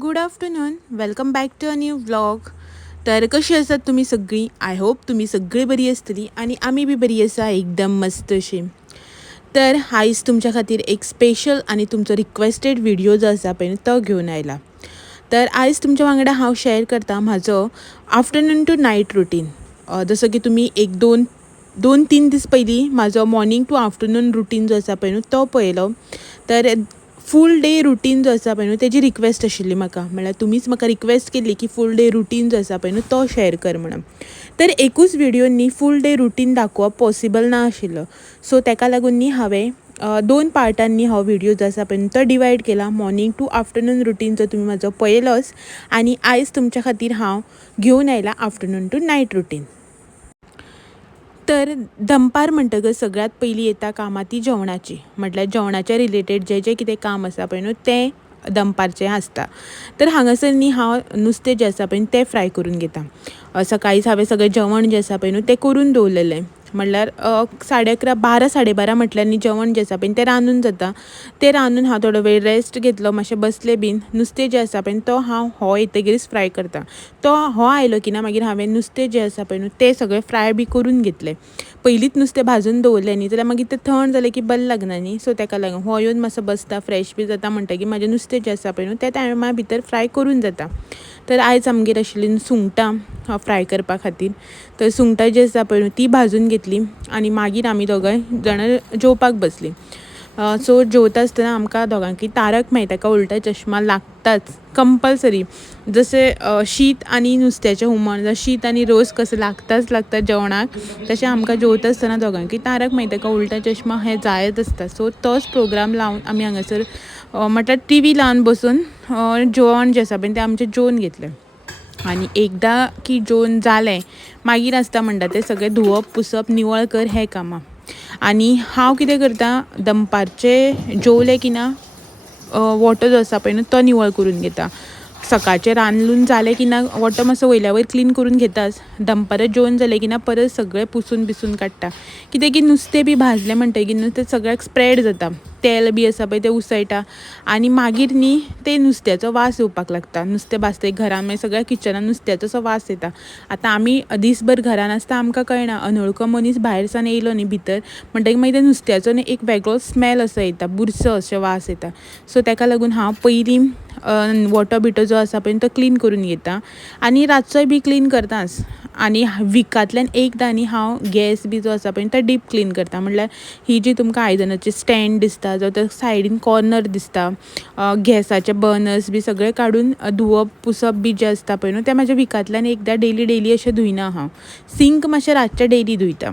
Good afternoon. Welcome back to a new vlog. तर कशी आसात तुम्ही सगळीं? आय होप तुम्ही सगळी बरी आसतली आणि आमी बी बरी आसा एकदम मस्त अशी. तर आयज तुमच्या खातीर एक स्पेशल आणि तुमचो रिक्वेस्टेड व्हिडिओ जो आसा पळय तो घेवन आयला. तर आयज तुमच्या वांगडा हांव शेअर करता म्हाजो आफ्टरनून टू नायट रुटीन. जसं की तुम्ही एक दोन तीन दीस पयलीं म्हाजो मॉर्निंग टू आफ्टरनून रुटीन जो आसा पळय न्हू तो पळयलो. तर फूल डे रुटीन जो आसा पळय न्हू तेजी रिक्वेस्ट आशिल्ली म्हाका, म्हळ्यार तुमीच म्हाका रिक्वेस्ट केल्ली की फूल डे रुटीन जो आसा पळय न्हू तो शेअर कर म्हणून. तर एकूच व्हिडिओनी फूल डे रुटीन दाखोवप पॉसिबल ना आशिल्लो. सो ताका लागून न्ही हांवें 2 पार्टांनी हो व्हिडिओ जो आसा पळय तो डिवायड केला. मॉर्निंग टू आफ्टरनून रुटीन जो तुमी म्हाजो पळयलोच आनी आयज तुमच्या खातीर हांव घेवन आयला आफ्टरनून टू नायट रुटीन. तर दनपार म्हणटकच सगळ्यात पयलीं येता कामां ती जेवणाची, म्हटल्यार जेवणाच्या रिलेटेड जें कितें काम आसा पळय न्हू तें दनपारचें आसता. तर हांगासर न्ही हांव नुस्तें जें आसा पळय तें फ्राय करून घेता. सकाळींच हांवें सगळें जेवण जें आसा पळय न्हू तें करून दवरलेलें, म्हटल्यार 11:30 12 12:30 म्हटल्यार न्ही जेवण जें आसा पळय तें रांदून जाता. तें रांदून हांव थोडो वेळ रेस्ट घेतलो, मातशें बसलें बीन. नुस्तें जें आसा पळय तो हांव हो येतगीरच फ्राय करता. हो आयलो की ना मागीर हांवें नुस्तें जें आसा पळय न्हू तें सगळें फ्राय बी करून घेतलें. पयलींच नुस्तें भाजून दवरलें न्ही जाल्यार मागीर तें थंड जालें की बरें लागना न्ही. सो ताका लागून हो येवन मातसो बसता, फ्रेश बी जाता म्हणटकीर म्हाजें नुस्तें जें आसा पळय न्हू त्या टायमा भितर फ्राय करून जाता. तर आयज आमगेर आशिल्लीं सुंगटां फ्राय करपा खातीर. तर सुंगटां जी आसा पळय न्हू ती भाजून घेतली आनी मागीर आमी दोगांय जाणां जेवपाक बसलीं. सो जेवता आसतना आमकां दोगांकी तारक मेहता का उल्टा चश्मा लागताच कंपलसरी. जशें शीत आनी नुस्त्याचें हुमण, जावं शीत आनी रोस कसो लागताच लागता जेवणाक, तशें आमकां जेवता आसतना दोगांकी तारक मेहता का उल्टा चश्मा हें जायच आसता. सो तोच प्रोग्राम लावन आमी हांगासर म्हटल्यार टी व्ही लावन बसून जेवण जें आसा पळय तें आमचें जेवन घेतलें. आनी एकदां की जेवन जालें मागीर आसता म्हणटा तें सगळें धुवप पुसप निवळ कर हें कामां. आनी हांव कितें करतां दनपारचें जेवलें की ना वॉटर जो आसा पळय न्हू तो निवळ करून घेता. सकाळचें रांदून जालें की ना वॉटर मातसो वयल्या वयर क्लीन करून घेताच. दनपारां जेवण जालें की ना परत सगळें पुसून बिसून काडटा. कित्याक की नुस्तें बी भाजलें म्हणटकीर न्हू तें सगळ्याक स्प्रेड जाता, तेल बी आसा पळय तें उसळटा आनी मागीर न्ही तें नुस्त्याचो वास येवपाक लागता. नुस्तें भाजता घरान मागीर सगळ्या किचनान नुस्त्याचो असो वास येता. आतां आमी दीसभर घरान आसता आमकां कळना, अनवळखो मनीस भायर सावन येयलो न्ही भितर म्हणटकीर मागीर त्या नुस्त्याचो न्ही एक वेगळो स्मेल असो येता, बुरसो असो वास येता. सो ताका लागून हांव पयलीं वॉटर बिटो जो आसा पळय तो क्लीन करून घेता आनी रातचोय बी क्लीन करताच. आनी विकांतल्यान एकदां न्ही हांव गॅस बी जो आसा पळय तो डीप क्लीन करता. म्हणल्यार ही जी तुमकां आयदनाचें स्टँड दिसता जावं त्या सायडीन कॉर्नर दिसता, गॅसाचे बर्नर्स बी सगळें काडून धुवप पुसप बी जें आसता पळय न्हू तें म्हाजें विकांतल्यान एकदां डेली अशें धुयना हांव. सिंक मातशें रातचें डेली धुयता.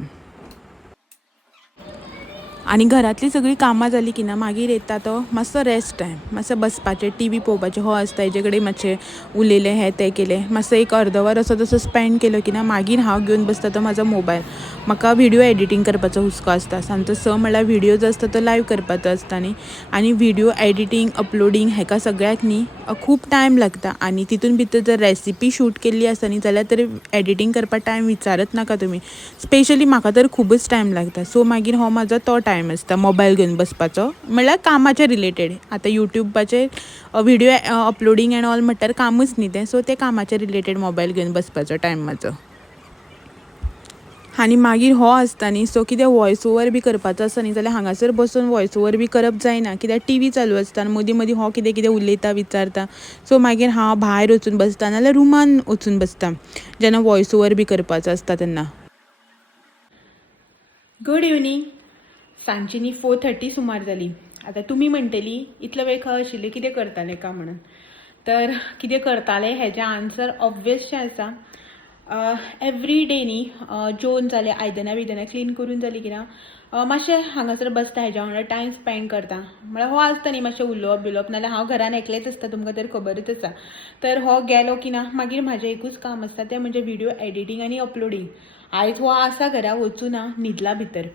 आनी घरांतलीं सगळीं कामां जालीं की ना मागीर येता तो मातसो रेस्ट टायम, मातसो बसपाचें टी व्ही पळोवपाचें. हो आसता हेजे कडेन मातशें उलयलें हें तें केलें, मातसो एक अर्द वर असो तसो स्पेंड केलो की ना मागीर हांव घेवन बसता तो म्हाजो मोबायल. म्हाका व्हिडिओ एडिटींग करपाचो हुस्को आसता. सांजचो 6 म्हणल्यार व्हिडिओ जो आसता तो लायव्ह करपाचो आसता न्ही. आनी व्हिडिओ एडिटींग अपलोडींग हेका सगळ्याक न्ही खूब टायम लागता. आनी तितून भितर जर रेसिपी शूट केल्ली आसा न्ही जाल्यार तर एडिटींग करपाक टायम विचारत नाका तुमी. स्पेशली म्हाका तर खुबूच टायम लागता. सो मागीर हो म्हाजो तो टायम आसता मोबायल घेवन बसपाचो, म्हणल्यार कामाचें रिलेटेड. आतां युट्यूबाचेर व्हिडिओ अपलोडींग एंड ऑल म्हणल्यार कामूच न्ही तें. सो तें कामाचें रिलेटेड मोबायल घेवन बसपाचो टायम म्हाजो. आनी मागीर हो आसता न्ही सो कितें वॉयस ओवर बी करपाचो आसा न्ही जाल्यार हांगासर बसून वॉयस ओवर बी करप जायना, कित्याक टी व्ही चालू आसता आनी मदीं मदीं हो कितें कितें उलयता विचारता. सो मागीर हांव भायर वचून बसता नाजाल्यार रुमान वचून बसता जेन्ना वॉयस ओवर बी करपाचो आसता तेन्ना. Good evening. सांजची न्ही 4:30 सुमार जाली. आतां तुमी म्हणटली इतलो वेळ खंय आशिल्ली, कितें करतालें काय म्हणून. तर कितें करतालें हेजें आन्सर ऑब्वियसशें आसा. एवरी डे न्ही जेवन जालें आयदनां बियदनां क्लीन करून जालीं की ना मातशें हांगासर बसता हेज्या वांगडा टायम स्पेंड करता. म्हळ्यार हो आसता न्ही मातशें उलोवप बिलोवप, नाल्यार हांव घरान एकलेंच आसता तुमकां तर खबरच आसा. तर हो गेलो की ना मागीर म्हाजें एकूच काम आसता तें म्हणजे व्हिडिओ एडिटींग आनी अपलोडींग. आयज हो आसा घरा वचूना न्हिदला भितर.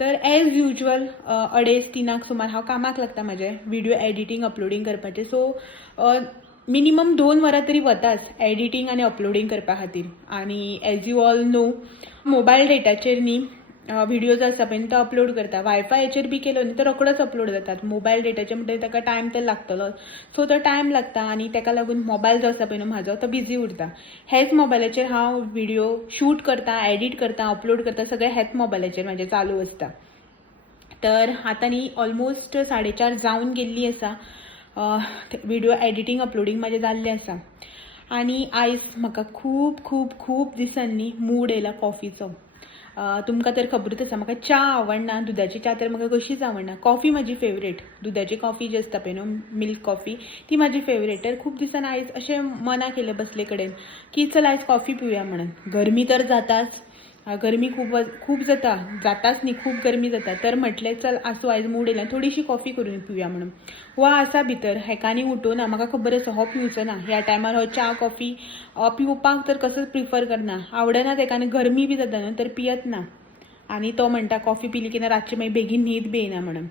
तर एज युजल 2:30 सुमार हांव कामाक लागता म्हाजें व्हिडिओ एडिटींग अपलोडींग करपाचें. सो मिनिमम 2 वरां तरी वताच एडिटींग आनी अपलोडींग करपा खातीर. आनी as you all know mobile डेटाचेर न्ही व्हिडिओज आसा पळय तो अपलोड करता. वायफायचेर बी केलो न्ही तर रोखडोच अपलोड जातात. मोबायल डेटाचे म्हणटकीर ताका टायम तर लागतलो, सो तो टायम लागता आनी ताका लागून मोबायल जो आसा पळय न्हू म्हाजो तो बिजी उरता. हेच मोबायलाचेर हांव व्हिडिओ शूट करता, एडीट करता, अपलोड करता, सगळें हेच मोबायलाचेर म्हाजे चालू आसता. तर आतां न्ही ऑलमोस्ट 4:30 जावन गेल्ली आसा. व्हिडिओ एडिटींग अपलोडींग म्हाजें जाल्लें आसा. आनी आयज म्हाका खूब खूब खूब दिसांनी मूड येयला कॉफीचो. तुमकां तर खबरूच आसा म्हाका च्या आवडना, दुदाची च्या तर म्हाका कशीच आवडना. कॉफी म्हजी फेवरेट. दुदाची कॉफी जी आसता पळय न्हू, मिल्क कॉफी, ती म्हजी फेवरेट. तर खूब दिसान आयज अशें मनाक येयलें बसले कडेन की चल आयज कॉफी पिवया म्हणून. गरमी तर जाताच, गरमी खूब जाताच न्ही, खूब गरमी जाता. तर म्हटलें चल आसूं आयज मूड येयला थोडीशी कॉफी करून पिवया म्हणून. वा आसा भितर हेकांनी उठोवना, म्हाका खबर आसा हो पिवचो ना. ह्या टायमार हो च्या कॉफी पिवपाक तर कसोच प्रिफर करना, आवडना ताका आनी गरमी बी जाता न्हू तर पियत ना. आनी तो म्हणटा कॉफी पिली की ना रातची मागीर बेगीन न्हीद बी येना म्हणून.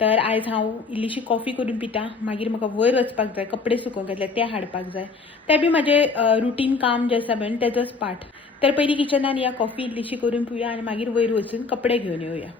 तर आयज हांव इल्लीशी कॉफी करून पिता. मागीर म्हाका वयर वचपाक जाय, कपडे सुकोवंक घातले ते हाडपाक जाय. तें बी म्हाजें रुटीन काम जें आसा पळय तेजोच पार्ट. तर पयलीं किचनान या, कॉफी इल्लीशी करून पिवया आनी मागीर वयर वचून कपडे घेवन येवया.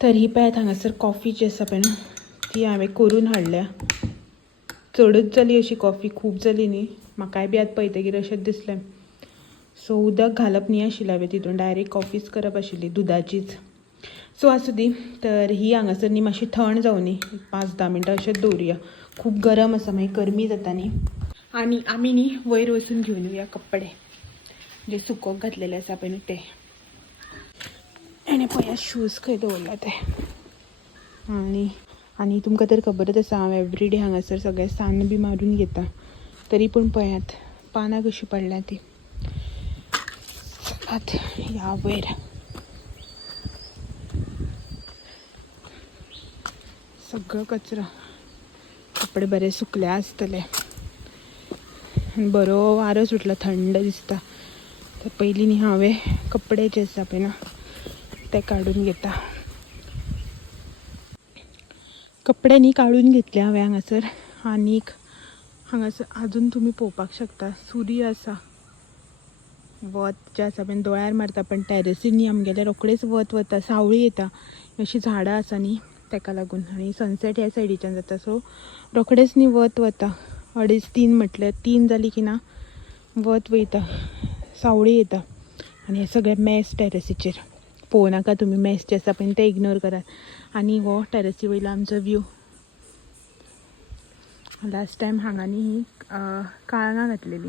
तर ही पळयात हांगासर कॉफी जी आसा पळय न्हू ती हांवें करून हाडल्या. चडच जाली अशी कॉफी, खूब जाली न्ही, म्हाकाय बी आतां पळयतकीर अशेंच दिसलें. सो उदक घालप न्ही आशिल्लें हांवें तितून, डायरेक्ट कॉफीच करप आशिल्ली दुदाचीच. सो आसूं दी. तर ही हांगासर न्ही मातशी थंड जावं न्ही, 5-10 मिनटां अशेंच दवरुया. खूब गरम आसा मागीर गरमी जाता न्ही. आनी आमी न्ही वयर वचून घेवन येवया कपडे जे सुकोवंक घातलेले आसा पळय न्हू ते. आनी पळया शूज खंय दवरला ते. आनी तुमकां तर खबरच आसा हांव एवरीडे हांगासर सगळें सान्न बी मारून घेता. तरी पूण पळयात पानां कशीं पडल्या ती. चलात या वयर. सगळो कचरो, कपडे बरे सुकले आसतले. बरो वारो सुटला, थंड दिसता. तर पयलीं न्ही हांवें कपडे जे आसा पळय ना ते काडून घेता. कपडे न्ही काडून घेतले हांवें हांगासर. आनीक हांगासर आजून तुमी पळोवपाक शकता सूर्य आसा. वत जें आसा पळय दोळ्यार मारता, पण टॅरसीर न्ही आमगेले रोखडेच वत वता, सावळी येता. अशीं झाडां आसा न्ही ताका लागून. आनी सनसेट ह्या सायडीच्यान जाता, सो रोखडेच न्ही वत वता. 2:30-3 म्हटल्यार 3 जाली की ना वत वयता, सावळी येता. आनी हे सगळे मॅस टॅरसीचेर पळोवनाका तुमी. मॅस जे आसा पळय ते इग्नोर करात. आनी हो टॅरसी वयलो आमचो व्यू. लास्ट टायम हांगा न्ही काळंगां घातलेली,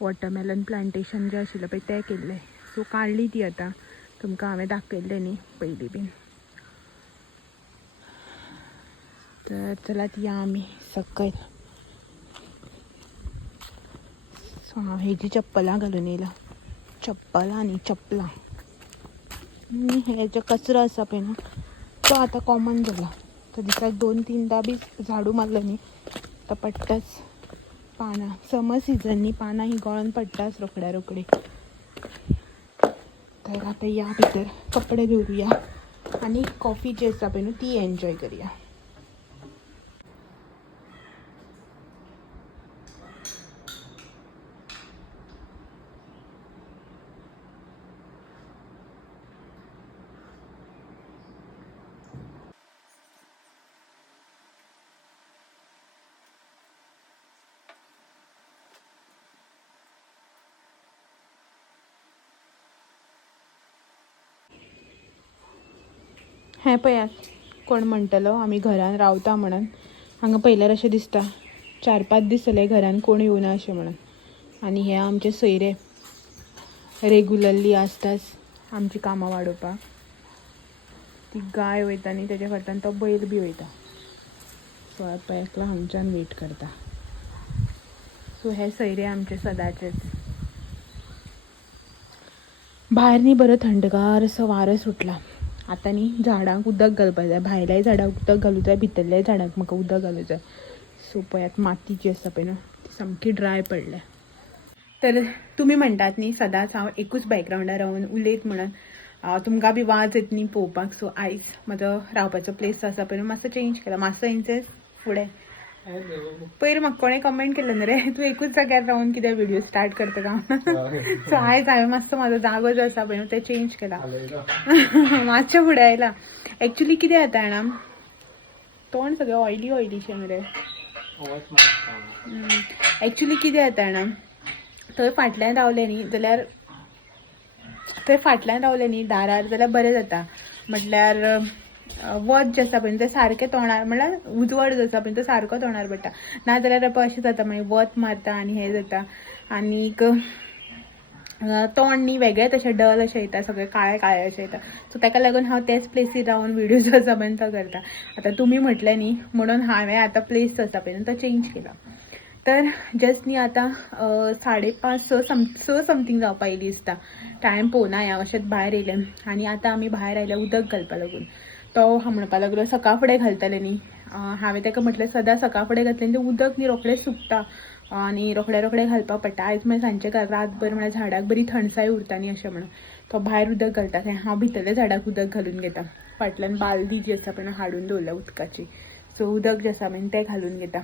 वॉटरमेलन प्लांटेशन जें आशिल्लें पळय तें केल्लें. सो काडली ती आतां, तुमकां हांवें दाखयल्लें न्ही पयलीं बीन. तर चलात या आमी सकयल. सो हांव हेजी चप्पलां घालून येयला. चप्पलां न्ही चपलां. हे जो कचरो आसा पळय न्हू तो आतां कॉमन जाला. तो दिसाक 2-3दां बी झाडू मारलो न्ही तो पडटाच पानां. समर सिजन न्ही, पानां ही गळोन पडटाच रोखड्या रोखडी. तर आतां या भितर कपडे दवरुया आनी कॉफी जी आसा पळय न्हू ती एन्जॉय करया. हें पळयात कोण म्हणटलो आमी घरान रावता म्हणून. हांगा पयल्यार अशें दिसता 4-5 दीस जाले घरान कोण येवना अशें म्हणून. आनी हे आमचे सोयरे रेगुलरली आसताच आमची कामां वाडोवपाक. ती गाय वयता आनी तेजे फाटल्यान तो बैल बी वयता. सो आता एकला हांगच्यान वेट करता. सो हे सैरे आमचे सदाचेच. भायर न्ही बरो थंडगार असो वारो सुटला. आतां न्ही झाडांक उदक घालपाक जाय. भायल्याय झाडांक उदक घालूंक जाय, भितरल्याय झाडांक म्हाका उदक घालूंक जाय. सो पळयात माती जी आसा पळय न्हू ती सामकी ड्राय पडल्या. तर तुमी म्हणटात न्ही सदांच हांव एकूच बॅकग्रावंडार रावन उलयत म्हणून तुमकां बी वाज येत न्ही पळोवपाक. सो आयज म्हजो रावपाचो प्लेस आसा पळय न्हू मातसो चेंज केला. मातसो इंचेस फुडें. पयर म्हाका कोणें कमेंट केलें न्ही रे तूं एकूच जाग्यार रावन कितें व्हिडिओ स्टार्ट करता काय. सो आयज हांवें मातसो म्हाजो जागो जो आसा पळय न्हू तें चेंज केला. मातशें फुडें आयला. एक्चुली कितें जाता जाणा, तोंड सगळें ऑयली ऑयलीशें मरे. एक्चुली कितें जाता जाणा, थंय फाटल्यान रावलें न्ही जाल्यार दारार जाल्यार बरें जाता. म्हटल्यार वत जें आसा पळय तें सारकें तोंडार, म्हळ्यार उजवाड जो आसा पळय तो सारको तोंडार पडटा. नाजाल्यार अशें जाता मागीर वत मारता आनी हें जाता आनीक तोंड न्ही वेगळेंच अशें डल अशें येता, सगळें काळें काळें अशें येता. सो ताका लागून हांव तेच प्लेसीर रावन व्हिडिओ जो आसा पळय तो करता. आतां तुमी म्हटलें न्ही म्हणून हांवें आतां प्लेस जो आसा पळय तो चेंज केला. तर जस्ट न्ही आतां 5:30 6 समथींग जावपा येयली दिसता. टायम पळोवना हांव, अशेंच भायर येयलें आनी आतां आमी भायर आयल्या उदक घालपा लागून. तो म्हणपा लागलो सकाळ फुडें घालतलें न्ही. हांवें ताका म्हटलें सदां सकाळ फुडें घातलें तें उदक न्ही रोखडेंच सुकता आनी रोखडें घालपा पडटा. आयज मागीर सांजचें घाल, रातभर म्हळ्यार झाडाक बरी थंडसाय उरता न्ही अशें म्हणून तो भायर उदक घालता. थंय हांव भितरल्या झाडाक उदक घालून घेता. फाटल्यान बालदी जी आसा पळय हाडून दवरल्या उदकाची. सो उदक जें आसा पळय तें घालून घेता.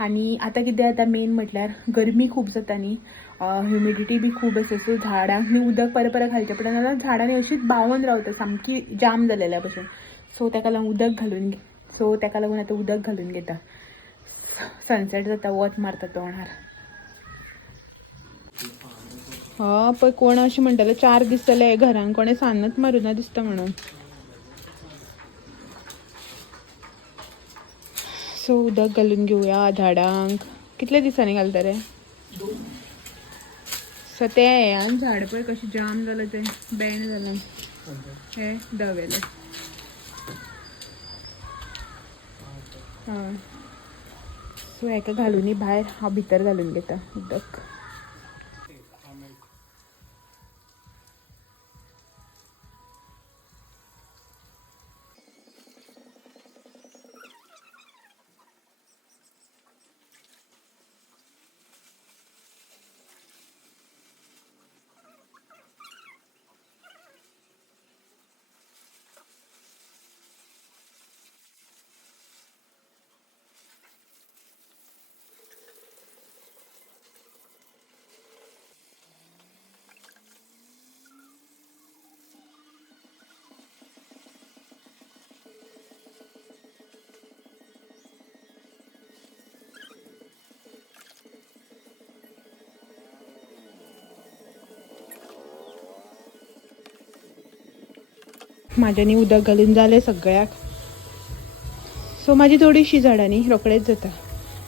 आनी आतां कितें जाता मेन म्हटल्यार गरमी खूब जाता न्ही, ह्युमिडिटी बी खूब आसा. सो झाडांक न्ही उदक परत घालचें पडटा, नाजाल्यार झाडां न्ही अशींच बावून रावता सामकी जाम जालेल्या भशेन. सो ताका लागून आतां उदक घालून घेता. सनसेट जाता, वत मारता तोंडार. पळय कोण अशें म्हणटाले 4 दीस जाले घरान कोणें सान्नच मारूना दिसता म्हणून. सो उदक घालून घेवया झाडांक. कितले दिसांनी घालता रे? सो तें हें झाड पळय कशें जाम जालां, तें बँड जालां. हे दवेलें. हय. सो हेका घालूनी भायर हांव भितर घालून घेता उदक. म्हाज्यांनी उदक घालून जालें सगळ्याक. सो म्हाजी थोडीशीं झाडां न्ही रोखडेंच जाता.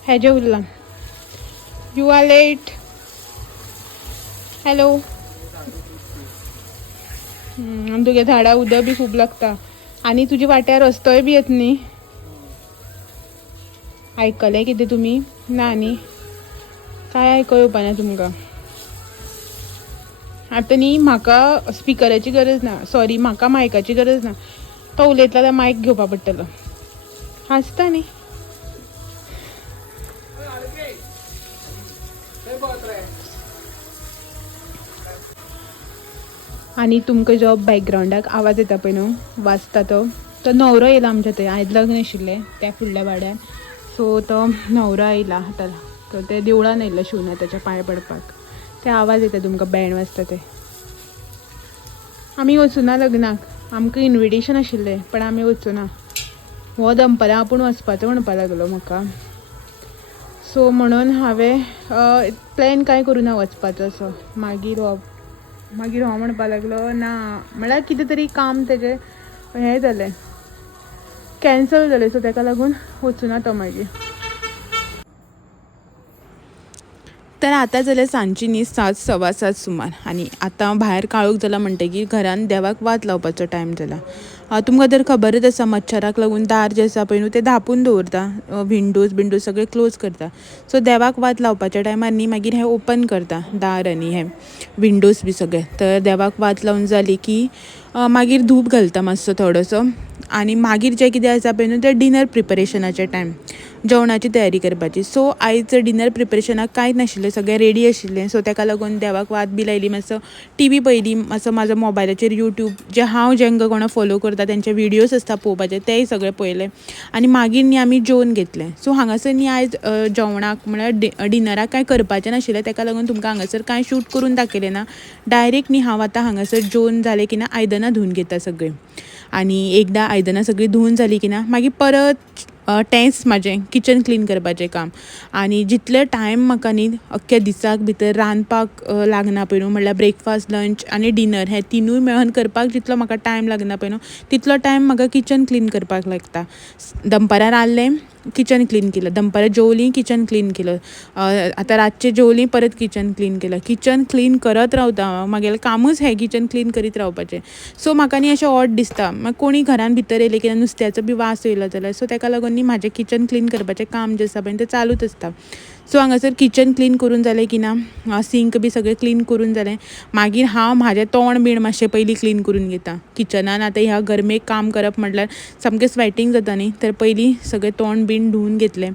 हेजें उरलां. You are late. हॅलो. आनी तुगे झाडां उदक बी खूब लागता आनी तुजे वाट्यार रस्तोय बी येत न्ही. आयकलें कितें तुमी? ना न्ही, काय आयको येवपाना तुमकां. आतां न्ही म्हाका स्पिकराची गरज ना, सॉरी म्हाका मायकाची गरज ना. तो उलयतलो जाल्यार मायक घेवपा पडटलो. हांसता न्ही. आनी तुमकां जो बॅकग्रावंडाक आवाज येता पळय न्हू वाजता तो न्हवरो येयला आमच्या थंय. आयज लग्न आशिल्लें त्या फुडल्या वाड्यार. सो तो न्हवरो आयला आतां. तो ते देवळान आयिल्लो शिवनाथाच्या पांय पडपाक. ते आवाज येता तुमकां बँड वाजता ते. आमी वचूना लग्नाक. आमकां इन्विटेशन आशिल्लें पण आमी वचूना. हो दनपारां आपूण वचपाचो म्हणपा लागलो म्हाका. सो म्हणून हांवें प्लॅन कांय करूना वचपाचो असो. मागीर हो म्हणपा लागलो ना, म्हळ्यार कितें तरी काम तेजें हें जालें, कॅन्सल जालें. सो ताका लागून वचूना तो मागीर. तर आतां जाल्यार सांजची न्ही 7 सव्वा 7 सुमार आनी आतां भायर काळोख जाला म्हणटकीर घरान देवाक वात लावपाचो टायम जाला. तुमकां तर खबरच आसा मच्छराक लागून दार जे आसा पळय न्हू ते धांपून दवरता, विंडोज सगळे क्लोज करता. सो देवाक वात लावपाच्या टायमार न्ही मागीर हें ओपन करता दार आनी हें विंडोज बी सगळे. तर देवाक वात लावन जाली की मागीर धूप घालता मातसो थोडोसो. आनी मागीर जें कितें आसा पळय न्हू तें डिनर प्रिपरेशनाचे टायम, जेवणाची तयारी करपाची. सो आयज डिनर प्रिपरेशनाक कांयच नाशिल्लें, सगळें रेडी आशिल्लें. सो ताका लागून देवाक वात बी लायली, मातसो टी व्ही पयली, मातसो म्हाजो मोबायलाचेर यूट्यूब जे हांव जेंका कोणा फॉलो करता तेंचे विडियोज आसता पळोवपाचे तेय सगळे पळयले. आनी मागीर न्ही आमी जेवन घेतलें. सो हांगासर न्ही आयज जेवणाक म्हळ्यार डिनराक कांय करपाचें नाशिल्लें, ताका लागून तुमकां हांगासर कांय शूट करून दाखयलें ना. डायरेक्ट न्ही हांव आतां हांगासर जेवन जालें की ना आयदनां धुवन घेता सगळीं. आनी एकदां आयदनां सगळीं धुवन जालीं की ना मागीर परत तेंच म्हाजें किचन क्लीन करपाचें काम. आनी जितले टायम म्हाका न्ही अख्ख्या दिसाक भितर रांदपाक लागना पळय न्हू, म्हणल्यार ब्रेकफास्ट, लंच आनी डिनर हें तिनूय मेळोन करपाक जितलो म्हाका टायम लागना पळय न्हू तितलो टायम म्हाका किचन क्लीन करपाक लागता. दनपारां रांदलें, किचन क्लीन केलं, दनपारां जेवलीं, किचन क्लीन केलं, आतां रातचें जेवलीं, परत किचन क्लीन केलं. किचन क्लीन करत रावता हांव, म्हागेलें कामूच हें किचन क्लीन करीत रावपाचें. सो म्हाका न्ही अशें ऑड दिसता. मागीर कोणी घरान भितर येयलें की नुस्त्याचो बी वास येयलो जाल्यार, सो ताका लागून न्ही म्हाजें किचन क्लीन करपाचें काम जें आसा पळय तें चालूच आसता. सो हांगासर किचन क्लीन करून जालें की ना सिंक बी सगळें क्लीन करून जालें मागीर हांव म्हाजें तोंड बीण मातशें पयलीं क्लीन करून घेता. किचनान आतां ह्या गरमेक काम करप म्हटल्यार सामकें स्वेटींग जाता न्ही, तर पयलीं सगळें तोंड बीण धुवन घेतलें.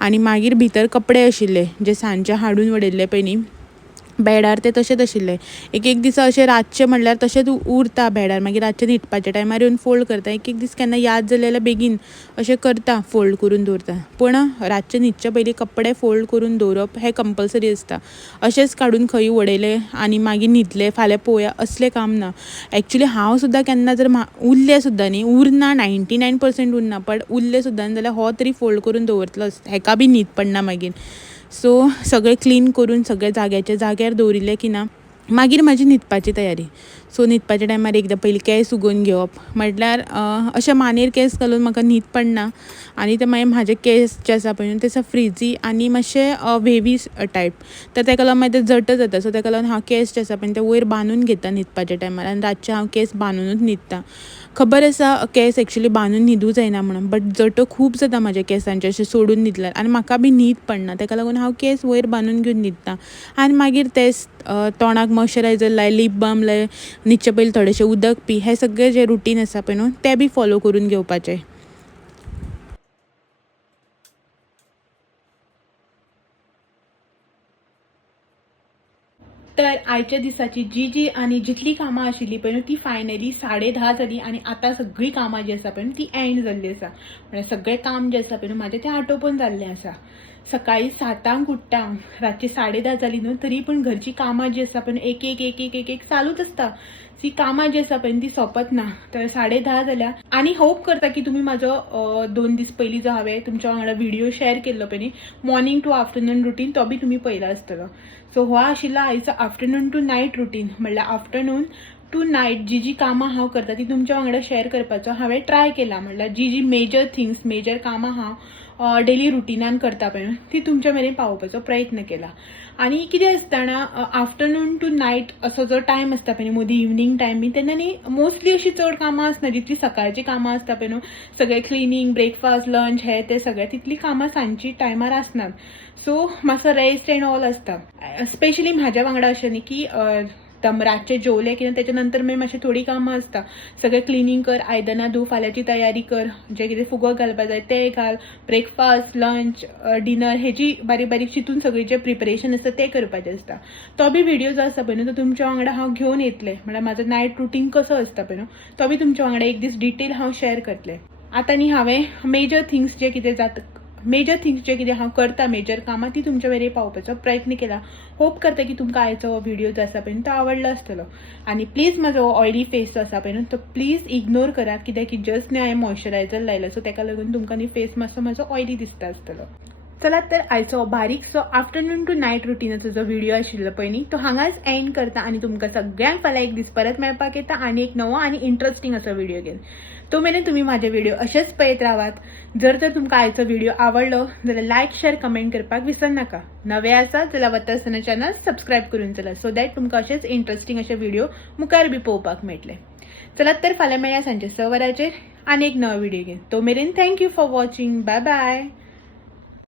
आनी मागीर भितर कपडे आशिल्ले जे सांजचे हाडून उडयल्ले पळय न्ही बेडार, ते तशेंच आशिल्ले. एक दिसा अशें रातचें म्हणल्यार तशेंच उरता बेडार, मागीर रातचें न्हिदपाच्या टायमार येवन फोल्ड करता. एक दीस केन्ना याद जालें जाल्यार बेगीन अशें करता, फोल्ड करून दवरता. पूण रातचें न्हिदचे पयलीं कपडे फोल्ड करून दवरप हें कंपल्सरी आसता. अशेंच काडून खंय उडयले आनी मागीर न्हिदले, फाल्यां पळोवया, असलें काम ना. एक्चुली हांव सुद्दां केन्ना जर उरले सुद्दां न्ही, उरना 99% उरना, बट उरले सुद्दां जाल्यार हो तरी फोल्ड करून दवरतलोच, हेका बी न्हीद पडना मागीर. सो सगळें क्लीन करून सगळें जाग्याच्या जाग्यार दवरिल्लें की ना मागीर म्हाजी न्हिदपाची तयारी. सो न्हिदपाच्या टायमार एकदां पयलीं केंस उगोवन घेवप, म्हटल्यार अशें मानेर केंस घालून म्हाका न्हीद पडना. आनी ते मागीर म्हाजे केंस जे आसा पळय ते आसा फ्रिजी आनी मातशे वेवी टायप, तर ताका लागून मागीर ते जट जाता. सो ताका लागून हांव केंस जे आसा पळय ते वयर बांदून घेता न्हिदपाच्या टायमार, आनी रातचे हांव केंस बांदूनूच न्हिदता. खबर आसा केंस एक्चुली बांदून न्हिदूं जायना म्हणून, बट जट खूब जाता म्हाज्या केंसांचे अशें सोडून न्हिदल्यार, आनी म्हाका बी न्हीद पडना. ताका लागून हांव केंस वयर बांदून घेवन न्हिदता. आनी मागीर तेच तोंडाक मॉइश्चरायझर लाय, लिप बाम लाय, न्हिदचे पयलीं थोडेंशें उदक पी, हें सगळें जें रुटीन आसा पळय न्हू तें बी फॉलो करून घेवपाचें. तर आयच्या दिसाची जी आनी जितली कामां आशिल्लीं पळय न्हू ती फायनली 10:30 जालीं आनी आतां सगळीं कामां जी आसा पळय न्हू ती एंड जाल्ली आसा. म्हळ्यार सगळें काम जें आसा पळय न्हू म्हाजें तें आटोपून जाल्लें आसा. सकाळीं 7:00 उठ्ठा हांव, रातची 10:30 जालीं न्हू तरी पूण घरचीं कामां जीं आसा पळय न्हू एक चालूच आसता. ती कामां जी आसा पळय ती सोंपत ना. तर 10:30 जाल्या आनी होप करता की तुमी म्हाजो 2 दीस पयलीं जो हांवें तुमच्या वांगडा व्हिडिओ शेअर केल्लो पळय न्ही मॉर्निंग टू आफ्टरनून रुटीन, तो बी तुमी पळयला आसतलो. सो हो आशिल्लो आयचो आफ्टरनून टू नायट रुटीन, म्हणल्यार आफ्टरनून टू नायट जी कामां हांव करता ती तुमच्या वांगडा शेअर करपाचो हांवें ट्राय केला. म्हणल्यार जी मेजर थिंग्स, मेजर कामां हांव डेली रुटिनान करता पळय ती तुमच्या मेरेन पावोवपाचो प्रयत्न केला. आनी कितें आसता जाणा आफ्टरनून टू नायट असो जो टायम आसता पळय न्ही मदीं इवनिंग टायम बी, तेन्ना न्ही मोस्टली अशी चड कामां आसना जितली सकाळची कामां आसता पळय न्हू, सगळें क्लिनींग, ब्रेकफास्ट, लंच हें तें सगळें, तितली कामां सांजची टायमार आसनात. सो मातसो रेस्ट एंड ऑल आसता. स्पेशली म्हाज्या वांगडा अशें न्ही की रातचे जेवले की त्याच्या नंतर मागीर मातशी थोडी कामां आसता. सगळें क्लिनींग कर, आयदनां धुव, फाल्यांची तयारी कर, जें कितें फुगो घालपा जाय तें घाल, ब्रेकफास्ट, लंच, डिनर हेजी बारीक बारीक चिंतून सगळें जें प्रिपरेशन आसता तें करपाचें आसता. तो बी व्हिडिओ जो आसा पळय न्हू तो तुमच्या वांगडा हांव घेवन येतलें. म्हळ्यार म्हाजो नायट रुटीन कसो आसता पळय न्हू तो बी तुमच्या वांगडा एक दीस डिटेल हांव शेअर करतलें. आतां न्ही हांवें मेजर थिंग्स जे कितें हांव करता, मेजर कामां ती तुमच्या मेरेन पावोवपाचो प्रयत्न केला. होप करता की तुमकां आयचो व्हिडिओ जो आसा पळय तो आवडलो आसतलो. आनी प्लीज म्हाजो ऑयली फेस जो आसा पळय न्हू तो प्लीज इग्नोर करात, कित्याक की जस्ट न्ही हांवें मॉइश्चरायझर लायला, सो ताका लागून तुमकां न्ही फेस मातसो म्हाजो ऑयली दिसता आसतलो. चला तर आयचो बारीकसो आफ्टरनून टू नायट रुटीनाचो जो व्हिडिओ आशिल्लो पळय न्ही तो हांगाच एंड करता आनी तुमकां सगळ्यांक फाल्यां एक दीस परत मेळपाक येता आनी एक नवो आनी इंट्रस्टींग असो व्हिडिओ घेवन. तो मेरेन तुम्ही माझे व्हिडिओ असेच पळयत रावात. जर तर तुमकां आयचो व्हिडिओ आवडलो जाल्यार लायक, शेअर, कमेंट करपाक विसरनाका. नवे आसा जाल्यार वता आसतना चॅनल सबस्क्रायब करून चला, सो दॅट तुमकां असेच इंट्रस्टींग असे व्हिडिओ मुखार बी पळोवपाक मेळटले. चलात तर फाल्यां मेळया सांजचे 6 वरांचेर आनी एक नवो व्हिडिओ घेवन. तो मेरेन thank you for watching. Bye bye.